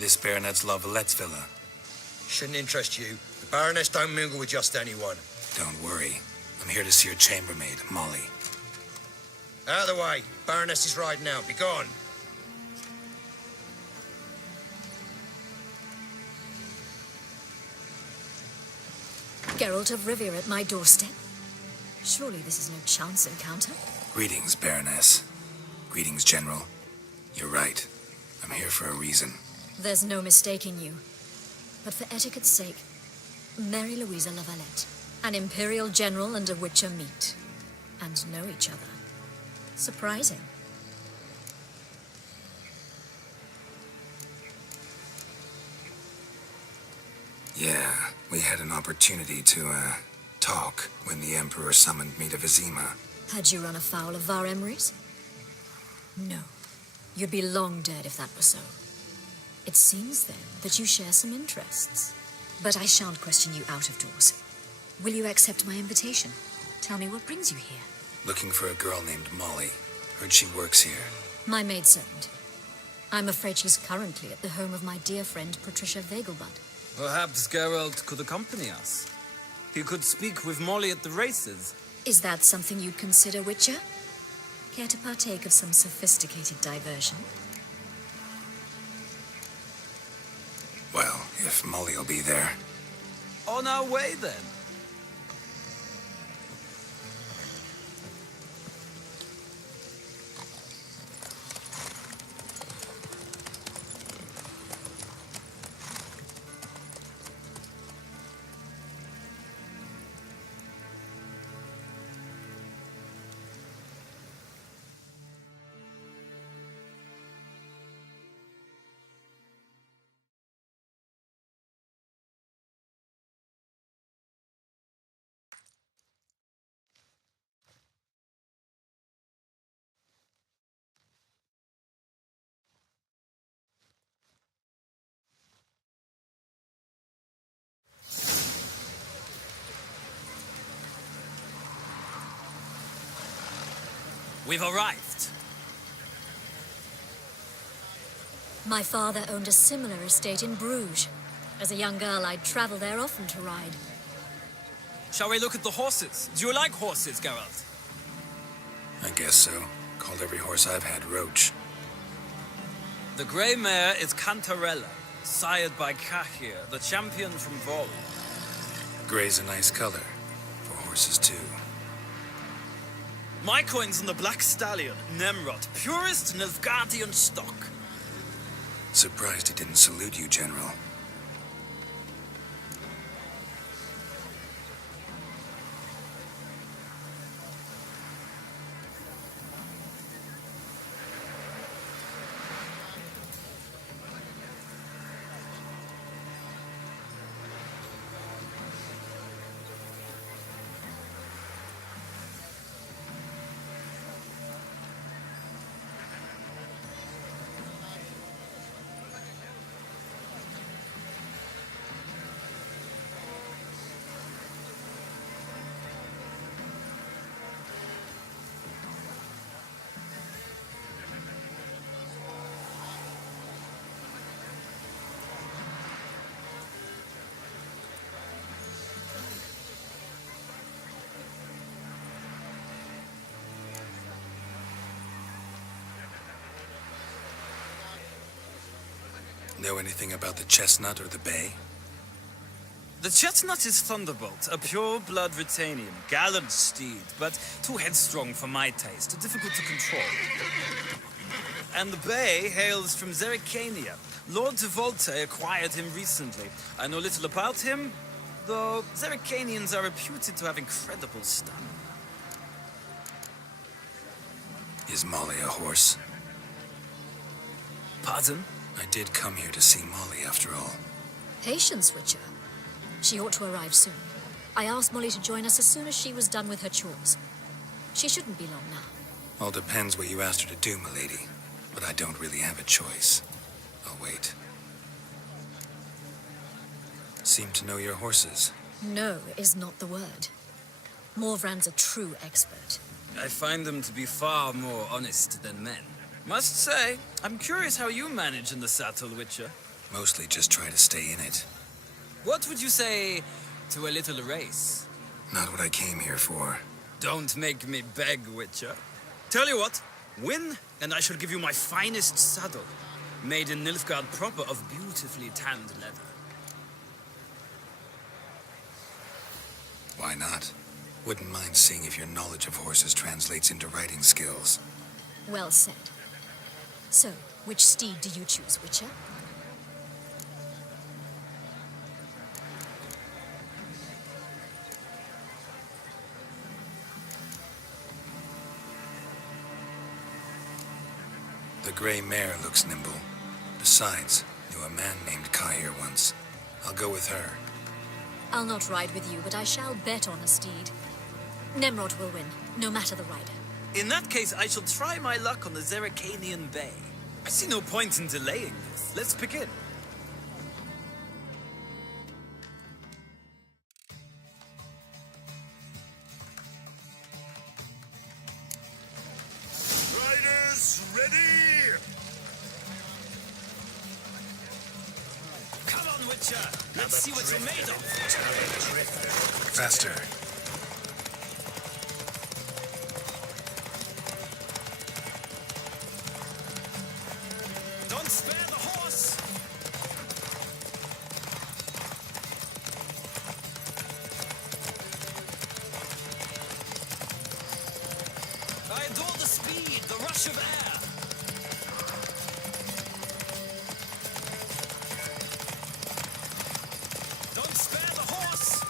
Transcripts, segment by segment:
This Baronet's Lavalettes villa. Shouldn't interest you. The Baroness don't mingle with just anyone. Don't worry. I'm here to see your chambermaid, Molly. Out of the way. Baroness is riding out. Be gone. Geralt of Rivia at my doorstep? Surely this is no chance encounter? Greetings, Baroness. Greetings, General. You're right. I'm here for a reason. There's no mistaking you. But for etiquette's sake, Mary Louisa Lavalette. An Imperial General and a Witcher meet. And know each other. Surprising. Yeah, we had an opportunity to, talk when the Emperor summoned me to Vizima. Had you run afoul of Var Emrys? No. You'd be long dead if that were so. It seems, then, that you share some interests. But I shan't question you out of doors. Will you accept my invitation? Tell me what brings you here. Looking for a girl named Molly. Heard she works here. My maidservant. I'm afraid she's currently at the home of my dear friend Patricia Vegelbud. Perhaps Geralt could accompany us. He could speak with Molly at the races. Is that something you'd consider, Witcher? Care to partake of some sophisticated diversion? Well, if Molly'll be there. On our way, then. We've arrived. My father owned a similar estate in Bruges. As a young girl, I'd travel there often to ride. Shall we look at the horses? Do you like horses, Geralt? I guess so. Called every horse I've had Roach. The grey mare is Cantarella, sired by Cahir, the champion from Vol. Gray's a nice color. For horses, too. My coin's on the Black Stallion, Nemrod, purest Nilfgaardian stock. Surprised he didn't salute you, General. Know anything about the chestnut or the bay? The chestnut is Thunderbolt, a pure-blood Britannian, gallant steed, but too headstrong for my taste, difficult to control. And the bay hails from Zerrikania. Lord de Volte acquired him recently. I know little about him, though Zerrikanians are reputed to have incredible stamina. Is Molly a horse? Pardon? I did come here to see Molly, after all. Patience, Witcher. She ought to arrive soon. I asked Molly to join us as soon as she was done with her chores. She shouldn't be long now. All depends what you asked her to do, milady. But I don't really have a choice. I'll wait. Seem to know your horses. No is not the word. Morvran's a true expert. I find them to be far more honest than men. Must say, I'm curious how you manage in the saddle, Witcher. Mostly just try to stay in it. What would you say to a little race? Not what I came here for. Don't make me beg, Witcher. Tell you what, win, and I shall give you my finest saddle, made in Nilfgaard proper of beautifully tanned leather. Why not? Wouldn't mind seeing if your knowledge of horses translates into riding skills. Well said. So, which steed do you choose, Witcher? The gray mare looks nimble. Besides, knew a man named Kai here once. I'll go with her. I'll not ride with you, but I shall bet on a steed. Nemrod will win, no matter the rider. In that case, I shall try my luck on the Zeracanian Bay. I see no point in delaying this. Let's begin. Riders, ready! Come on, Witcher. Let's see what you're made of. Faster. Don't spare the horse. I adore the speed, the rush of air. Don't spare the horse.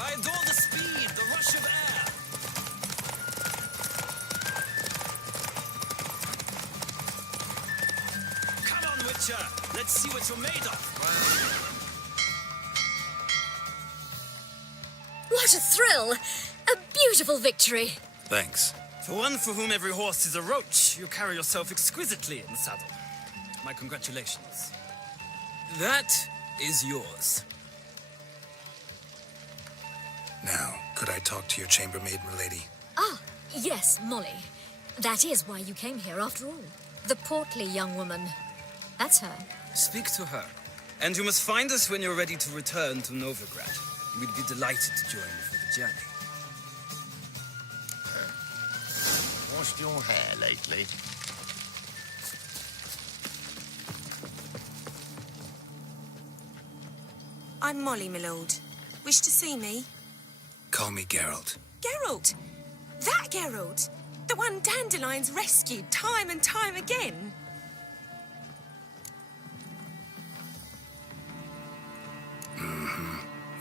I adore the speed, the rush of air. Come on, Witcher. Let's see what you're made of. What a thrill! A beautiful victory! Thanks. For one for whom every horse is a roach, you carry yourself exquisitely in the saddle. My congratulations. That is yours. Now, could I talk to your chambermaid, milady? Ah, yes, Molly. That is why you came here after all. The portly young woman. That's her. Speak to her. And you must find us when you're ready to return to Novigrad. We'd be delighted to join you for the journey. Washed your hair lately? I'm Molly, my lord. Wish to see me? Call me Geralt. Geralt! That Geralt! The one Dandelion's rescued time and time again.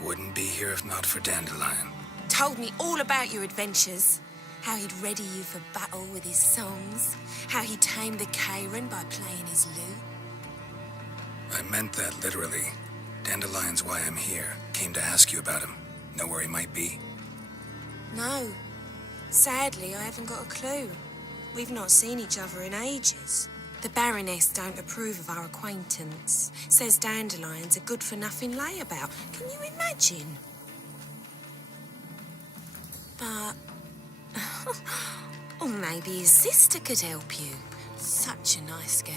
Wouldn't be here if not for Dandelion. Told me all about your adventures. How he'd ready you for battle with his songs. How he tamed the Kairan by playing his lute. I meant that literally. Dandelion's why I'm here. Came to ask you about him. Know where he might be? No. Sadly, I haven't got a clue. We've not seen each other in ages. The Baroness don't approve of our acquaintance. Says Dandelion's a good-for-nothing layabout. Can you imagine? But... or maybe his sister could help you. Such a nice girl.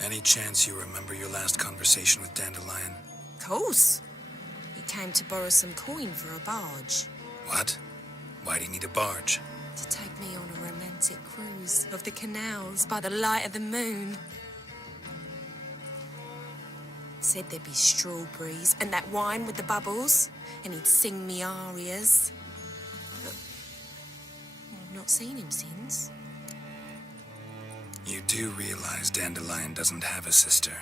Any chance you remember your last conversation with Dandelion? Course. He came to borrow some coin for a barge. What? Why'd he need a barge? To take me on a romantic cruise of the canals by the light of the moon. Said there'd be strawberries and that wine with the bubbles, and he'd sing me arias. But I've not seen him since. You do realize Dandelion doesn't have a sister.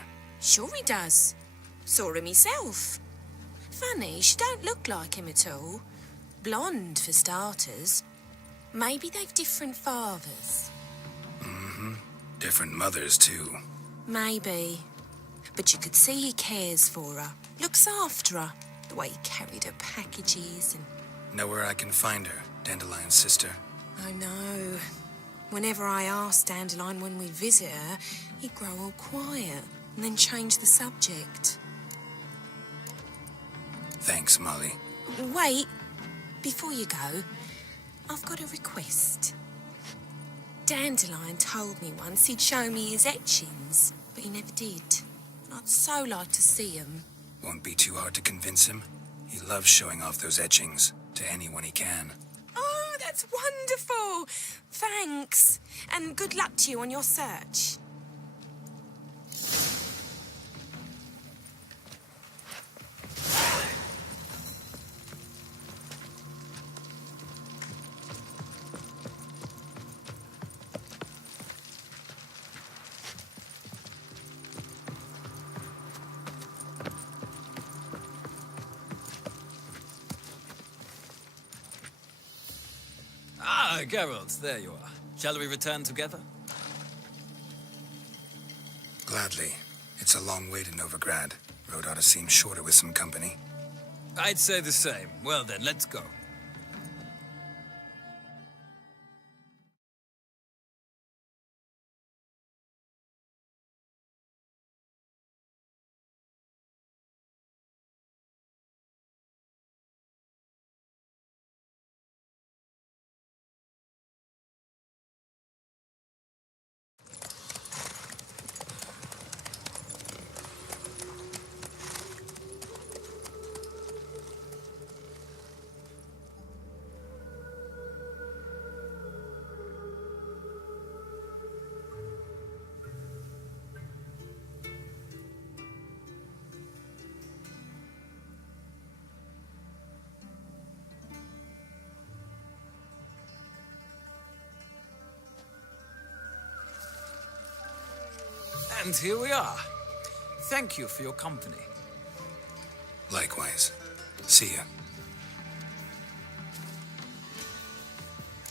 Sure he does. Saw him himself. Funny, she don't look like him at all. Blonde, for starters. Maybe they've different fathers. Different mothers, too. Maybe. But you could see he cares for her. Looks after her. The way he carried her packages and... Know where I can find her, Dandelion's sister? I know. Whenever I asked Dandelion when we'd visit her, he'd grow all quiet and then change the subject. Thanks, Molly. Wait, before you go, I've got a request. Dandelion told me once he'd show me his etchings, but he never did. I'd so like to see 'em. Won't be too hard to convince him. He loves showing off those etchings to anyone he can. Oh, that's wonderful. Thanks. And good luck to you on your search. Ah, Geralt, there you are. Shall we return together? Gladly. It's a long way to Novigrad. Road ought to seem shorter with some company. I'd say the same. Well then, let's go. And here we are. Thank you for your company. Likewise. See ya.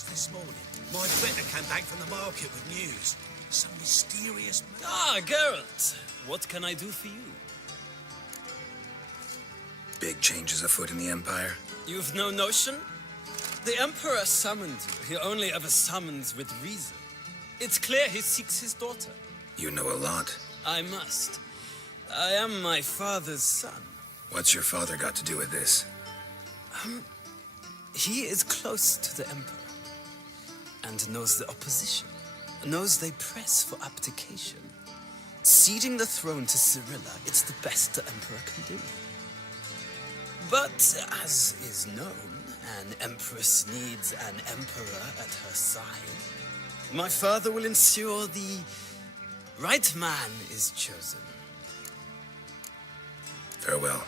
This morning, my better came back from the market with news. Some mysterious man. Ah, Geralt. What can I do for you? Big changes afoot in the Empire. You've no notion? The Emperor summoned you. He only ever summons with reason. It's clear he seeks his daughter. You know a lot. I must. I am my father's son. What's your father got to do with this? He is close to the Emperor and knows the opposition, knows they press for abdication. Ceding the throne to Cyrilla, it's the best the Emperor can do. But, as is known, an Empress needs an Emperor at her side. My father will ensure the right man is chosen. Farewell.